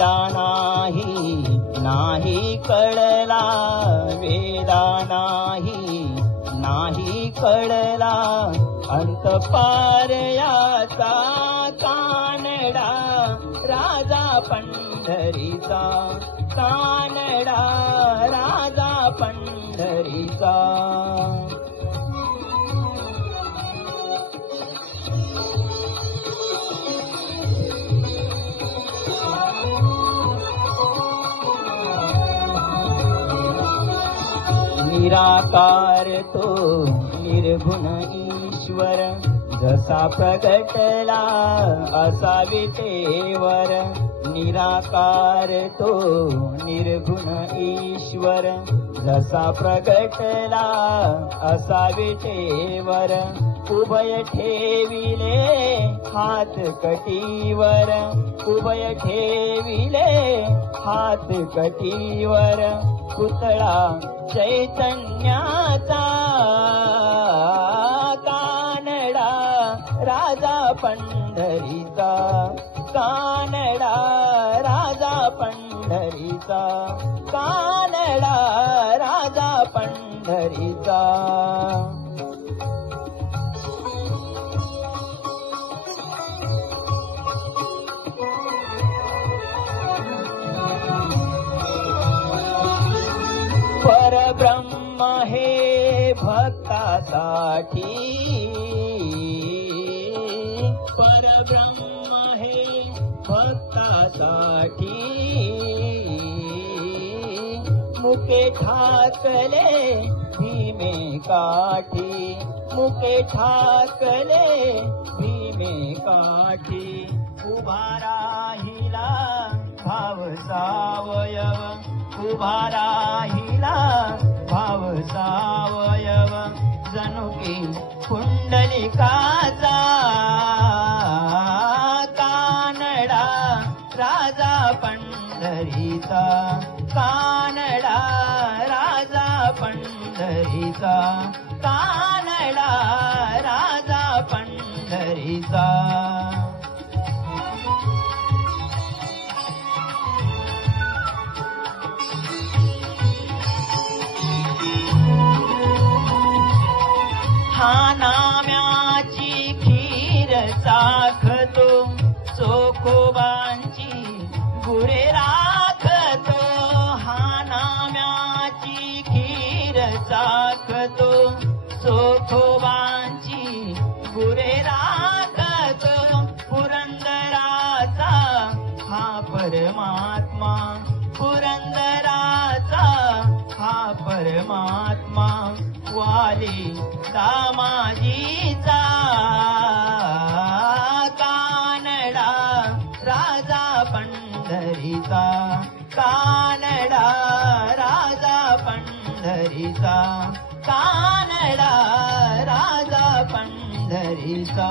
वेदा नाही कळला, वेदा नाही कळला, अंत पार याचा कानडा राजा पंढरीचा, कानडा राजा पंढरीचा. निराकार तो निर्गुण ईश्वर, जसा प्रगटला असा विटेवर. निराकार तो निर्गुण ईश्वर, जसा प्रगटला असा विटेवर. उभय ठेविले हात कटीवर, उभय ठेविले हात कटीवर. पुतळा चैतन्याचा कानडा राजा पंढरीचा, कानडा राजा पंढरीचा, कानडा राजा पंढरीचा. परब्रह्म हे भक्तासाठी, परब्रह्म हे भक्तासाठी. मुके ठाकले भीमे काठी, मुके ठाकले भीमे काठी. उभा राहिला भाव सावयव, उभा राहिला भाव सावयव. जणू की पुंडलिकाचा कानडा राजा पंढरीचा, कानडा राजा पंढरीचा, कानडा राजा पंढरीचा. हा नाम्याची खीर चाखतो, चोखोबांची गुरे राखतो. हा नाम्याची खीर चाखतो, चोखोबांची गुरे राखतो. पुरंदराचा हा परमात्मा, पुरंदराचा हा परमात्मा. वाली दामाजीचा कानडा राजा पंढरीचा, कानडा राजा पंढरीचा, कानडा राजा पंढरीचा.